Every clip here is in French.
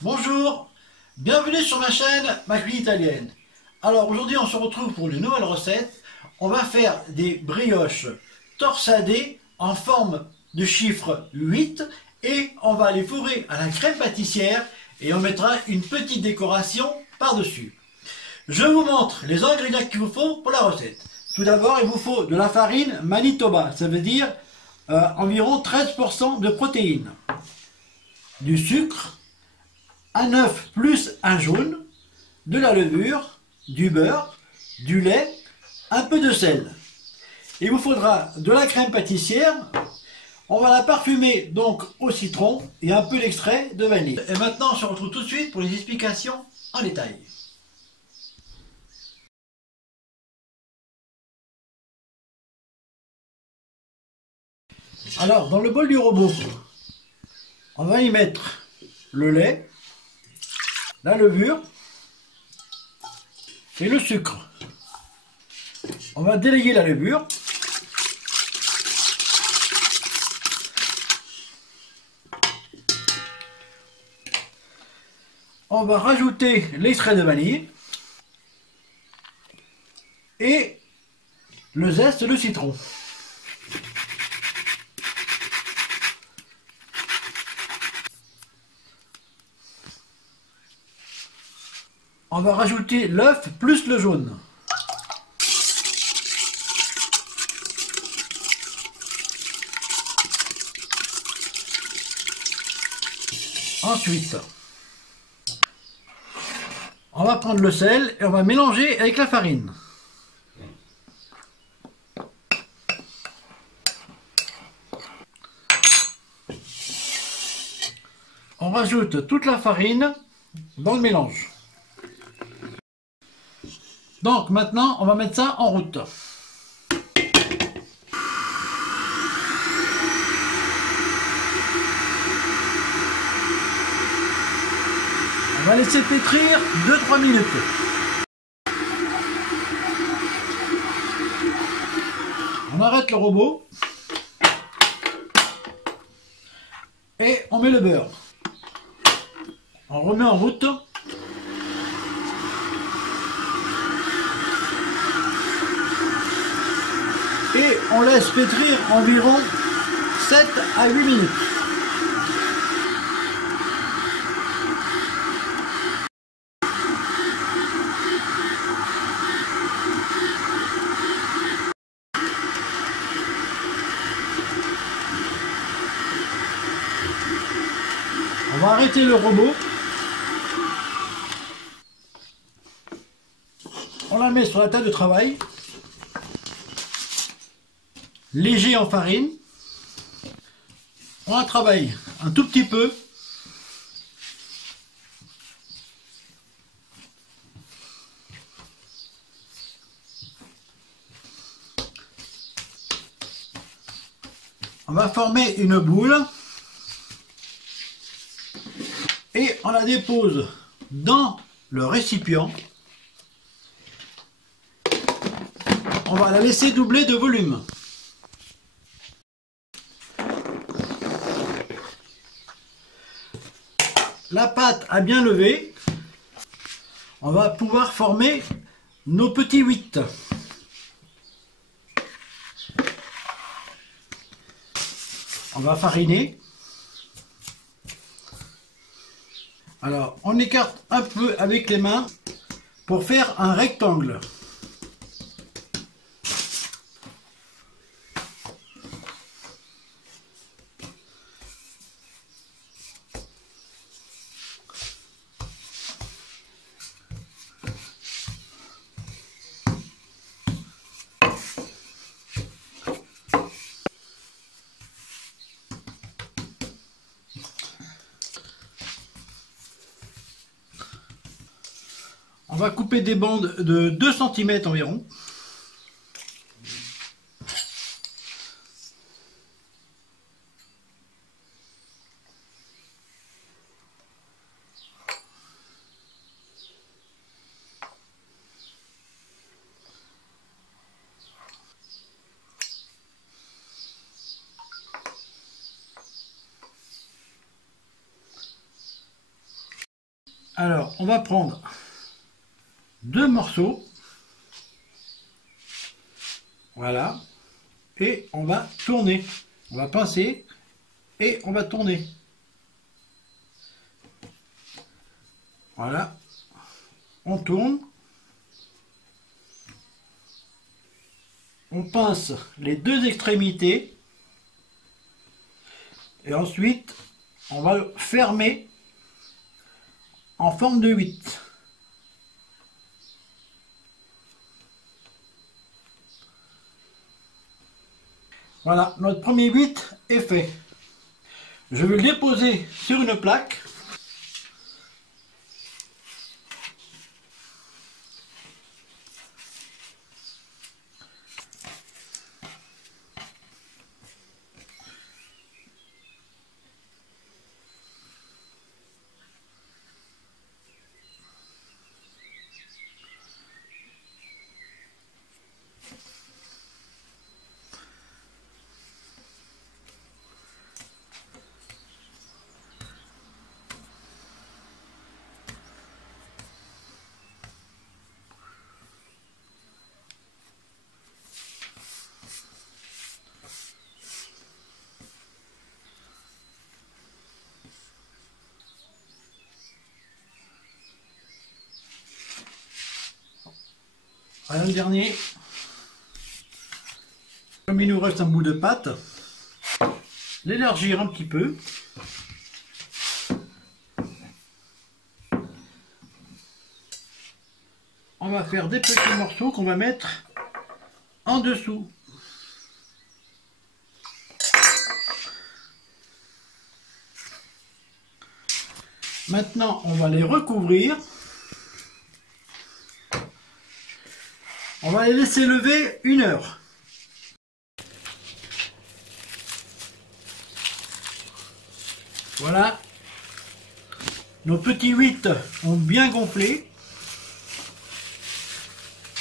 Bonjour, bienvenue sur ma chaîne Ma Cuisine Italienne. Alors aujourd'hui on se retrouve pour une nouvelle recette. On va faire des brioches torsadées en forme de chiffre 8 et on va les fourrer à la crème pâtissière et on mettra une petite décoration par-dessus. Je vous montre les ingrédients qu'il vous faut pour la recette. Tout d'abord il vous faut de la farine Manitoba, ça veut dire environ 13% de protéines, du sucre, un œuf plus un jaune, de la levure, du beurre, du lait, un peu de sel. Il vous faudra de la crème pâtissière. On va la parfumer donc au citron et un peu d'extrait de vanille. Et maintenant on se retrouve tout de suite pour les explications en détail. Alors dans le bol du robot, on va y mettre le lait, la levure et le sucre. On va délayer la levure. On va rajouter l'extrait de vanille et le zeste de citron. On va rajouter l'œuf plus le jaune. Ensuite, on va prendre le sel et on va mélanger avec la farine. On rajoute toute la farine dans le mélange. Donc maintenant, on va mettre ça en route. On va laisser pétrir 2-3 minutes. On arrête le robot et on met le beurre. On remet en route. Et on laisse pétrir environ 7 à 8 minutes. On va arrêter le robot. On la met sur la table de travail. Léger en farine. On la travaille un tout petit peu. On va former une boule. Et on la dépose dans le récipient. On va la laisser doubler de volume. La pâte a bien levé. On va pouvoir former nos petits 8. On va fariner. Alors, on écarte un peu avec les mains pour faire un rectangle. On va couper des bandes de 2 cm environ. Alors, on va prendre 2 morceaux. Voilà. Et on va tourner. On va pincer et on va tourner. Voilà. On tourne. On pince les 2 extrémités. Et ensuite, on va le fermer en forme de 8. Voilà, notre premier 8 est fait. Je vais le déposer sur une plaque. Voilà le dernier. Comme il nous reste un bout de pâte, l'élargir un petit peu. On va faire des petits morceaux qu'on va mettre en dessous. Maintenant, on va les recouvrir. On va les laisser lever 1 heure. Voilà. Nos petits 8 ont bien gonflé.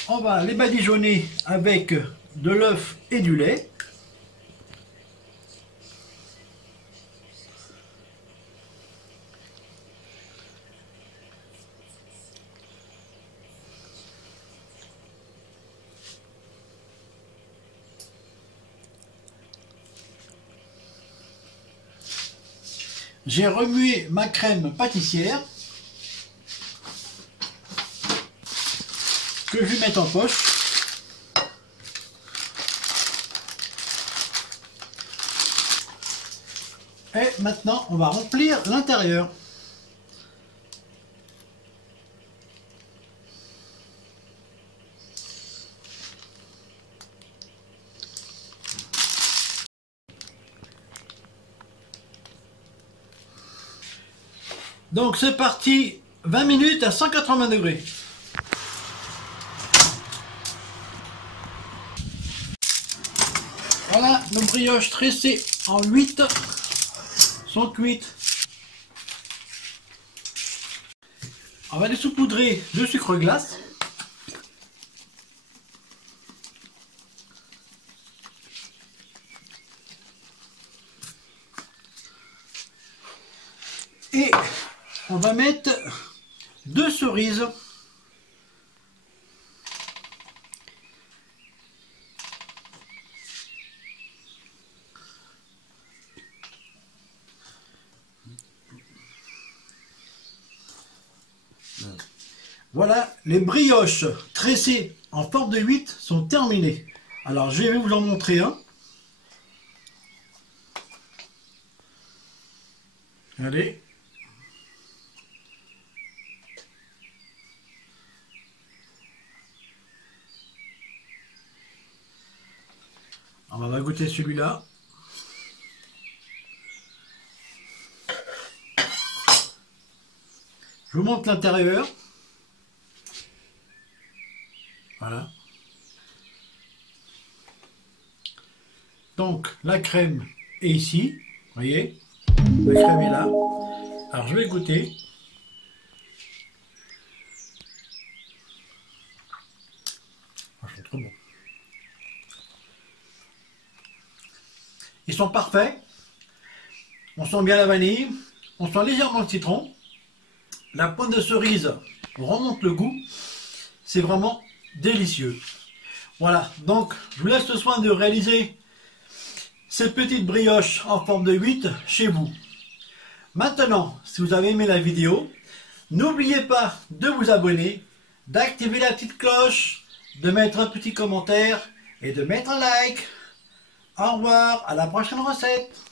On va les badigeonner avec de l'œuf et du lait. J'ai remué ma crème pâtissière que je vais mettre en poche. Et maintenant, on va remplir l'intérieur. Donc c'est parti, 20 minutes à 180 degrés. Voilà, nos brioches tressées en 8 sont cuites. On va les saupoudrer de sucre glace. Et on va mettre 2 cerises. Voilà, les brioches tressées en forme de 8 sont terminées. Alors je vais vous en montrer un. Allez. On va goûter celui-là. Je vous montre l'intérieur. Voilà. Donc la crème est ici. Vous voyez, la crème est là. Alors je vais goûter. Ah, c'est trop bon. Ils sont parfaits. On sent bien la vanille. On sent légèrement le citron. La pointe de cerise remonte le goût. C'est vraiment délicieux. Voilà, donc je vous laisse le soin de réaliser ces petites brioches en forme de 8 chez vous. Maintenant, si vous avez aimé la vidéo, n'oubliez pas de vous abonner, d'activer la petite cloche, de mettre un petit commentaire et de mettre un like. Au revoir, à la prochaine recette.